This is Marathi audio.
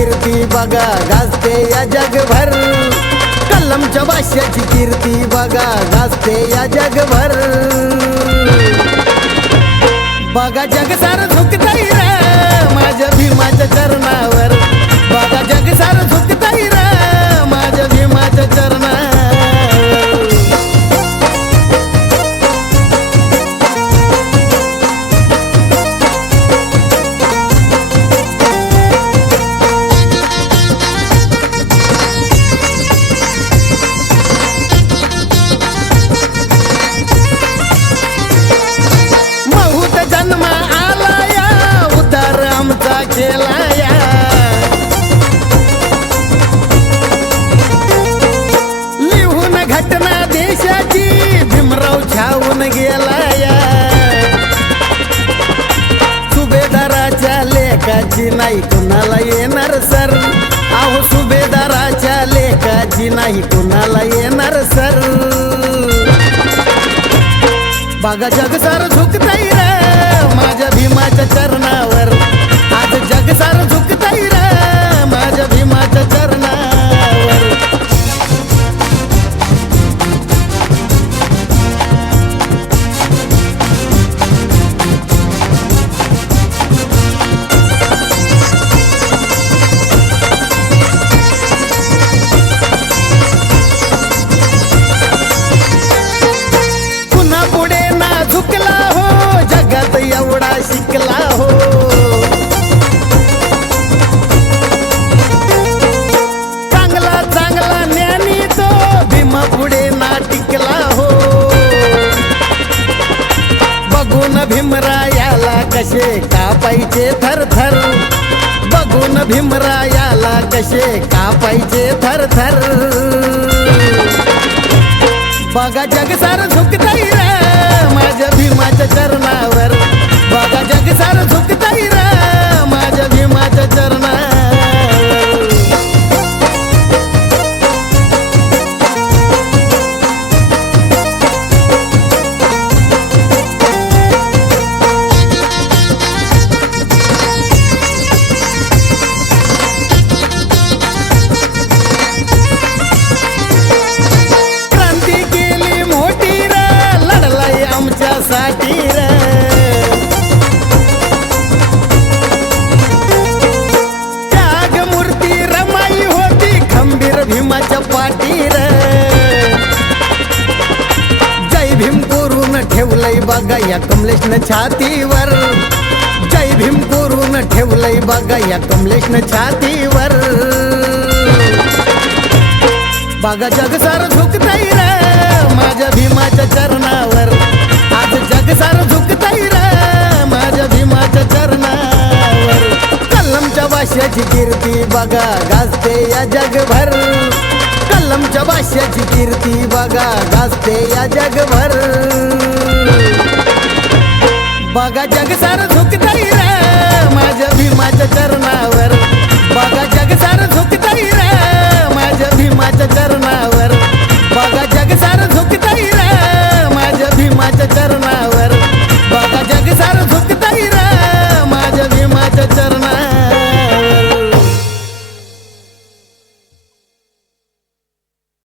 कीर्ती बघा गाजते या जगभर, कलमच्या भाष्याची कीर्ती बघा गाजते या जगभर. बघा जग सारं झुकतंय रे माझ्या भीमाच्या चरणावर, बघा जग सारं झुकतंय रे माझ्या भीमाच्या चरणावर. जन्म आलाया उद्धार आमचा केलाया, लिहून घटना देशाची भीमराव छावून गेलाया. सुभेदाराच्या लेखाची नाही कुणाला येणार सर, अहो सुभेदाराच्या लेखाची नाही कुणाला येणार सर. बघा जग सारं झुकतंय रे माझ्या भीमाच्या चरणावर, आज जग सारं झुकतंय रे माझ्या भीमाच्या चरणावर. पुन्हा पुढे ना झुकला हो जगात एवढा शिकला हो, चांगला चांगला ज्ञानी तो भीमा पुढे ना टिकला हो. बघून भीमरायाला कसे कापायचे थरथर, बघून भीमरायाला कसे कापायचे थरथर. बघा जग सारं झुकतंय रे माझ्या भीमाच्या चरणावर, बघा जग सारं झुकतंय रे माझ्या भीमाच्या चरणावर. क्रांती केली मोठी रे लढलाय आमच्यासाठी रे, त्याग मूर्ती रमाई होती खंबीर भीमाच्या पाठी रे. जय भीम करून ठेवलंय बघा या कमलेशनं छातीवर, जय भीम करून ठेवलंय बघा या कमलेशनं छातीवर. बघा जग सारं झुकतंय रे माझ्या भीमाच्या चरणावर, आज जग सारं झुकतंय रे माझ्या भीमाच्या चरणावर. कलमच्या भाष्याची कीर्ती बघा गाजते या जगभर, कलमच्या भाष्याची कीर्ती बघा गाजते या जगभर. बघा जग सारं झुकतंय रे माझ्या भीमाच्या चरणावर, बघा जग सारं झुकतंय